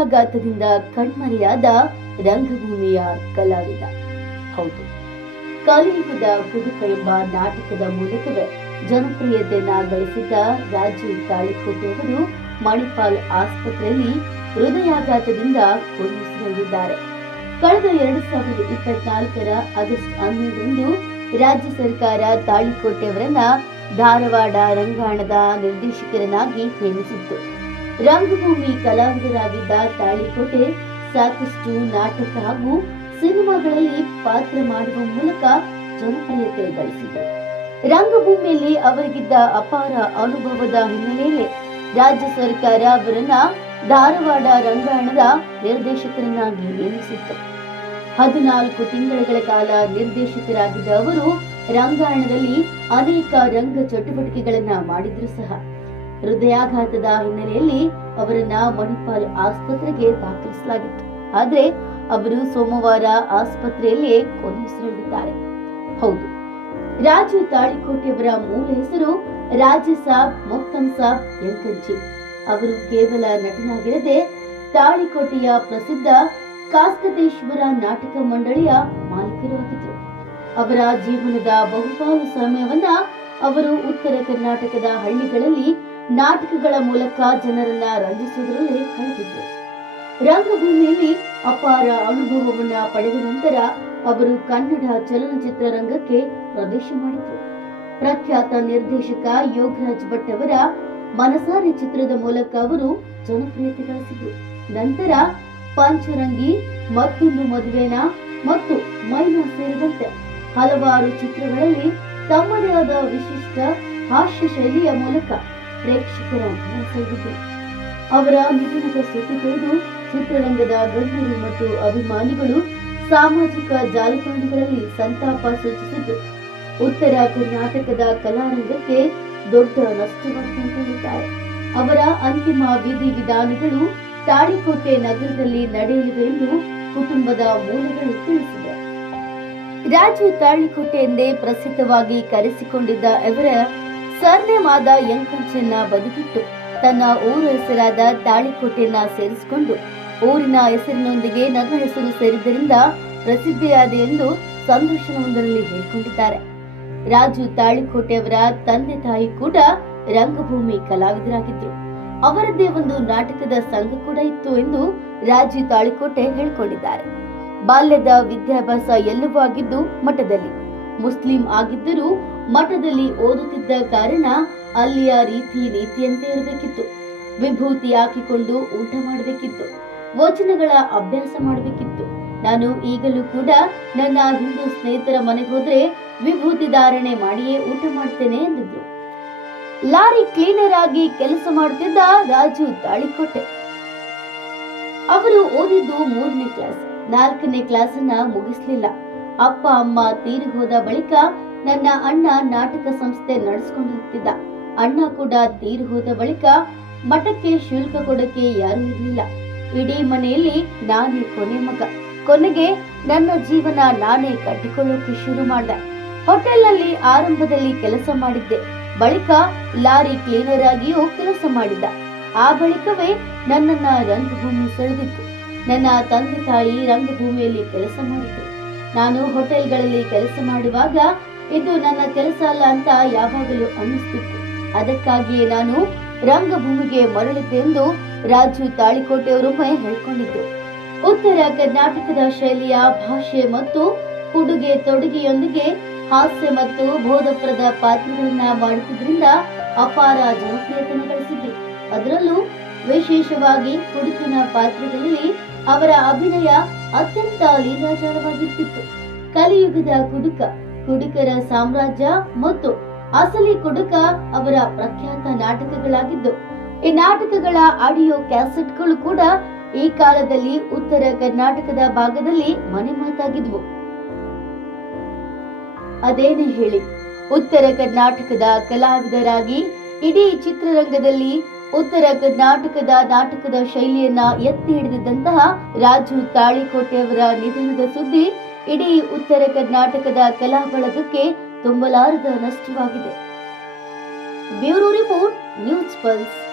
ಹೃದಯಾಘಾತದಿಂದ ಕಣ್ಮರೆಯಾದ ರಂಗಭೂಮಿಯ ಕಲಾವಿದ. ಹೌದು, ಕಲಿಯುಗದ ಕುಡುಕ ಎಂಬ ನಾಟಕದ ಮೂಲಕವೇ ಜನಪ್ರಿಯತೆಯನ್ನ ಗಳಿಸಿದ್ದ ರಾಜೀವ್ ತಾಳಿಕೋಟೆಯವರು ಮಣಿಪಾಲ್ ಆಸ್ಪತ್ರೆಯಲ್ಲಿ ಹೃದಯಾಘಾತದಿಂದ ಕೊನೆಯುಸಿರೆಳೆದಿದ್ದಾರೆ ಕಳೆದ ಎರಡು ಸಾವಿರದ ಇಪ್ಪತ್ನಾಲ್ಕರ ಆಗಸ್ಟ್ ಹನ್ನೆರಡರಂದು ರಾಜ್ಯ ಸರ್ಕಾರ ತಾಳಿಕೋಟೆಯವರನ್ನ ಧಾರವಾಡ ರಂಗಾಣದ ನಿರ್ದೇಶಕರನ್ನಾಗಿ ನೇಮಿಸಿತ್ತು. ರಂಗಭೂಮಿ ಕಲಾವಿದರಾಗಿದ್ದ ತಾಳಿಕೋಟೆ ಸಾಕಷ್ಟು ನಾಟಕ ಹಾಗೂ ಸಿನಿಮಾಗಳಲ್ಲಿ ಪಾತ್ರ ಮಾಡುವ ಮೂಲಕ ಜನಪ್ರಿಯತೆ ಗಳಿಸಿದರು ರಂಗಭೂಮಿಯಲ್ಲಿ ಅವರಿಗಿದ್ದ ಅಪಾರ ಅನುಭವದ ಹಿನ್ನೆಲೆಯಲ್ಲಿ ರಾಜ್ಯ ಸರ್ಕಾರ ಅವರನ್ನ ಧಾರವಾಡ ರಂಗಾಯಣದ ನಿರ್ದೇಶಕರನ್ನಾಗಿ ನೇಮಿಸಿತ್ತು. ಹದಿನಾಲ್ಕು ತಿಂಗಳ ಕಾಲ ನಿರ್ದೇಶಕರಾಗಿದ್ದ ಅವರು ರಂಗಾಯಣದಲ್ಲಿ ಅನೇಕ ರಂಗ ಚಟುವಟಿಕೆಗಳನ್ನ ಮಾಡಿದ್ರು ಸಹ. ಹೃದಯಾಘಾತದ ಹಿನ್ನೆಲೆಯಲ್ಲಿ ಅವರನ್ನ ಮಣಿಪಾಲ್ ಆಸ್ಪತ್ರೆಗೆ ದಾಖಲಿಸಲಾಗಿತ್ತು. ಆದ್ರೆ ಅವರು ಸೋಮವಾರ ಆಸ್ಪತ್ರೆಯಲ್ಲೇ ಕೊನೆಯುಸಿರೆಳೆದಿದ್ದಾರೆ. ಹೌದು, ರಾಜು ತಾಳಿಕೋಟೆಯವರ ಮೂಲ ಹೆಸರು ರಾಜ ಸಾಬ್ ಮೊತ್ತಂ ಸಾಬ್ ಎಂಕಂಜಿ ಅವರು ಕೇವಲ ನಟನಾಗಿರದೆ ತಾಳಿಕೋಟೆಯ ಪ್ರಸಿದ್ಧ ಕಾಸ್ಕತೇಶ್ವರ ನಾಟಕ ಮಂಡಳಿಯ ಮಾಲೀಕರು ಆಗಿದ್ರು ಅವರ ಜೀವನದ ಬಹುಪಾಲು ಸಮಯವನ್ನ ಅವರು ಉತ್ತರ ಕರ್ನಾಟಕದ ಹಳ್ಳಿಗಳಲ್ಲಿ ನಾಟಕಗಳ ಮೂಲಕ ಜನರನ್ನ ರಂಜಿಸುವುದರಲ್ಲೇ ಕಳೆದಿದ್ದರು ರಂಗಭೂಮಿಯಲ್ಲಿ ಅಪಾರ ಅನುಭವವನ್ನ ಪಡೆದ ನಂತರ ಅವರು ಕನ್ನಡ ಚಲನಚಿತ್ರ ರಂಗಕ್ಕೆ ಪ್ರವೇಶ ಮಾಡಿದರು. ಪ್ರಖ್ಯಾತ ನಿರ್ದೇಶಕ ಯೋಗರಾಜ್ ಭಟ್ ಅವರ ಮನಸಾರಿ ಚಿತ್ರದ ಮೂಲಕ ಅವರು ಜನಪ್ರಿಯತೆ ಗಳಿಸಿದರು ನಂತರ ಪಂಚರಂಗಿ, ಮತ್ತೊಂದು ಮದುವೆನ ಮತ್ತು ಮೈನಾ ಸೇರಿದಂತೆ ಹಲವಾರು ಚಿತ್ರಗಳಲ್ಲಿ ತಮ್ಮದೇ ಆದ ವಿಶಿಷ್ಟ ಹಾಸ್ಯ ಶೈಲಿಯ ಮೂಲಕ ಪ್ರೇಕ್ಷಕರ ಅವರ ನಿಧನದ ಸುದ್ದಿ ತಿಳಿದು ಚಿತ್ರರಂಗದ ಗಣ್ಯರು ಮತ್ತು ಅಭಿಮಾನಿಗಳು ಸಾಮಾಜಿಕ ಜಾಲತಾಣಗಳಲ್ಲಿ ಸಂತಾಪ ಸೂಚಿಸಿದ್ದು, ಉತ್ತರ ಕರ್ನಾಟಕದ ಕಲಾರಂಗಕ್ಕೆ ದೊಡ್ಡ ನಷ್ಟವಾಗಿದೆ ಅವರ ಅಂತಿಮ ವಿಧಿ ವಿಧಾನಗಳು ತಾಳಿಕೋಟೆ ನಗರದಲ್ಲಿ ನಡೆಯಲಿವೆ ಎಂದು ಕುಟುಂಬದ ಮೂಲಗಳು ತಿಳಿಸಿವೆ. ರಾಜು ತಾಳಿಕೋಟೆ ಎಂದೇ ಪ್ರಸಿದ್ಧವಾಗಿ ಕರೆಸಿಕೊಂಡಿದ್ದ ಇವರ ಸರ್ನೇಮ್ ಮಾದ ಯಂಕಂಚನ್ನ ಬದುಕಿಟ್ಟು ತನ್ನ ಊರ ಹೆಸರಾದ ತಾಳಿಕೋಟೆಯನ್ನ ಸೇರಿಸಿಕೊಂಡು ಊರಿನ ಹೆಸರಿನೊಂದಿಗೆ ನಗರ ಹೆಸರು ಸೇರಿದ್ದರಿಂದ ಪ್ರಸಿದ್ಧಿಯಾದ ಎಂದು ಸಂದರ್ಶನವೊಂದರಲ್ಲಿ ಹೇಳಿಕೊಂಡಿದ್ದಾರೆ. ರಾಜು ತಾಳಿಕೋಟೆಯವರ ತಂದೆ ತಾಯಿ ಕೂಡ ರಂಗಭೂಮಿ ಕಲಾವಿದರಾಗಿದ್ದರು ಅವರದ್ದೇ ಒಂದು ನಾಟಕದ ಸಂಘ ಕೂಡ ಇತ್ತು ಎಂದು ರಾಜು ತಾಳಿಕೋಟೆ ಹೇಳಿಕೊಂಡಿದ್ದಾರೆ. ಬಾಲ್ಯದ ವಿದ್ಯಾಭ್ಯಾಸ ಎಲ್ಲವೂ ಆಗಿದ್ದು ಮಠದಲ್ಲಿ ಮುಸ್ಲಿಂ ಆಗಿದ್ದರೂ ಮಠದಲ್ಲಿ ಓದುತ್ತಿದ್ದ ಕಾರಣ ಅಲ್ಲಿಯ ರೀತಿ ನೀತಿಯಂತೆ ಇರಬೇಕಿತ್ತು. ವಿಭೂತಿ ಹಾಕಿಕೊಂಡು ಊಟ ಮಾಡಬೇಕಿತ್ತು. ವಚನಗಳ ಅಭ್ಯಾಸ ಮಾಡಬೇಕಿತ್ತು. ನಾನು ಈಗಲೂ ಕೂಡ ನನ್ನ ಹಿಂದೂ ಸ್ನೇಹಿತರ ಮನೆಗೆ ಹೋದ್ರೆ ವಿಭೂತಿ ಧಾರಣೆ ಮಾಡಿಯೇ ಊಟ ಮಾಡ್ತೇನೆ ಎಂದಿದ್ರು. ಲಾರಿ ಕ್ಲೀನರ್ ಆಗಿ ಕೆಲಸ ಮಾಡುತ್ತಿದ್ದ ರಾಜು ತಾಳಿಕೋಟೆ ಅವರು ಓದಿದ್ದು ಮೂರನೇ ಕ್ಲಾಸ್. ನಾಲ್ಕನೇ ಕ್ಲಾಸ್ ಅನ್ನ ಮುಗಿಸ್ಲಿಲ್ಲ. ಅಪ್ಪ, ಅಮ್ಮ ತೀರಿ ಹೋದ ಬಳಿಕ ನನ್ನ ಅಣ್ಣ ನಾಟಕ ಸಂಸ್ಥೆ ನಡೆಸಿಕೊಂಡು ಹೋಗ್ತಿದ್ದ. ಅಣ್ಣ ಕೂಡ ತೀರಿ ಹೋದ ಬಳಿಕ ಮಠಕ್ಕೆ ಶುಲ್ಕ ಕೊಡಕ್ಕೆ ಯಾರೂ ಇರಲಿಲ್ಲ. ಇಡೀ ಮನೆಯಲ್ಲಿ ನಾನೇ ಕೊನೆ ಮಗ. ಕೊನೆಗೆ ನನ್ನ ಜೀವನ ನಾನೇ ಕಟ್ಟಿಕೊಳ್ಳೋಕೆ ಶುರು ಮಾಡ್ದೆ. ಹೋಟೆಲ್ನಲ್ಲಿ ಆರಂಭದಲ್ಲಿ ಕೆಲಸ ಮಾಡಿದ್ದೆ. ಬಳಿಕ ಲಾರಿ ಕ್ಲೀನರ್ ಆಗಿಯೂ ಕೆಲಸ ಮಾಡಿದ್ದ. ಆ ಬಳಿಕವೇ ನನ್ನನ್ನ ರಂಗಭೂಮಿ ಸೆಳೆದಿತ್ತು. ನನ್ನ ತಂದೆ ತಾಯಿ ರಂಗಭೂಮಿಯಲ್ಲಿ ಕೆಲಸ ಮಾಡಿದ್ರು. ನಾನು ಹೋಟೆಲ್ಗಳಲ್ಲಿ ಕೆಲಸ ಮಾಡುವಾಗ ಇದು ನನ್ನ ಕೆಲಸ ಅಲ್ಲ ಅಂತ ಯಾವಾಗಲೂ ಅನ್ನಿಸ್ತಿತ್ತು. ಅದಕ್ಕಾಗಿಯೇ ನಾನು ರಂಗಭೂಮಿಗೆ ಮರಳಿದ್ದೆ ಎಂದು ರಾಜು ತಾಳಿಕೋಟೆಯವರೊಮ್ಮೆ ಹೇಳ್ಕೊಂಡಿದ್ದು. ಉತ್ತರ ಕರ್ನಾಟಕದ ಶೈಲಿಯ ಭಾಷೆ ಮತ್ತು ಉಡುಗೆ ತೊಡುಗೆಯೊಂದಿಗೆ ಹಾಸ್ಯ ಮತ್ತು ಬೋಧಪ್ರದ ಪಾತ್ರಗಳನ್ನ ಮಾಡುತ್ತಿದ್ರಿಂದ ಅಪಾರ ಜನಪ್ರಿಯತೆಯನ್ನು ಗಳಿಸಿದ್ರು ಅದರಲ್ಲೂ ವಿಶೇಷವಾಗಿ ಕುಡುಕಿನ ಪಾತ್ರಗಳಲ್ಲಿ ಅವರ ಅಭಿನಯ ಅತ್ಯಂತ ಲೀಲಾಜಾಲವಾಗಿರ್ತಿತ್ತು. ಕಲಿಯುಗದ ಕುಡುಕ, ಕುಡುಕರ ಸಾಮ್ರಾಜ್ಯ ಮತ್ತು ಅಸಲಿ ಕುಡುಕ ಅವರ ಪ್ರಖ್ಯಾತ ನಾಟಕಗಳಾಗಿದ್ದು, ಈ ನಾಟಕಗಳ ಆಡಿಯೋ ಕ್ಯಾಸೆಟ್ಗಳು ಕೂಡ ಈ ಕಾಲದಲ್ಲಿ ಉತ್ತರ ಕರ್ನಾಟಕದ ಭಾಗದಲ್ಲಿ ಮನೆ ಮಾತಾಗಿದ್ವು. ಅದೇನೇ ಹೇಳಿ, ಉತ್ತರ ಕರ್ನಾಟಕದ ಕಲಾವಿದರಾಗಿ ಇಡೀ ಚಿತ್ರರಂಗದಲ್ಲಿ ಉತ್ತರ ಕರ್ನಾಟಕದ ನಾಟಕದ ಶೈಲಿಯನ್ನ ಎತ್ತಿ ಹಿಡಿದಿದ್ದಂತಹ ರಾಜು ತಾಳಿಕೋಟೆಯವರ ನಿಧನದ ಸುದ್ದಿ ಇಡೀ ಉತ್ತರ ಕರ್ನಾಟಕದ ಕಲಾ ಬಳಗಕ್ಕೆ ತುಂಬಲಾರದ ನಷ್ಟವಾಗಿದೆ. Bureau report, news pulse.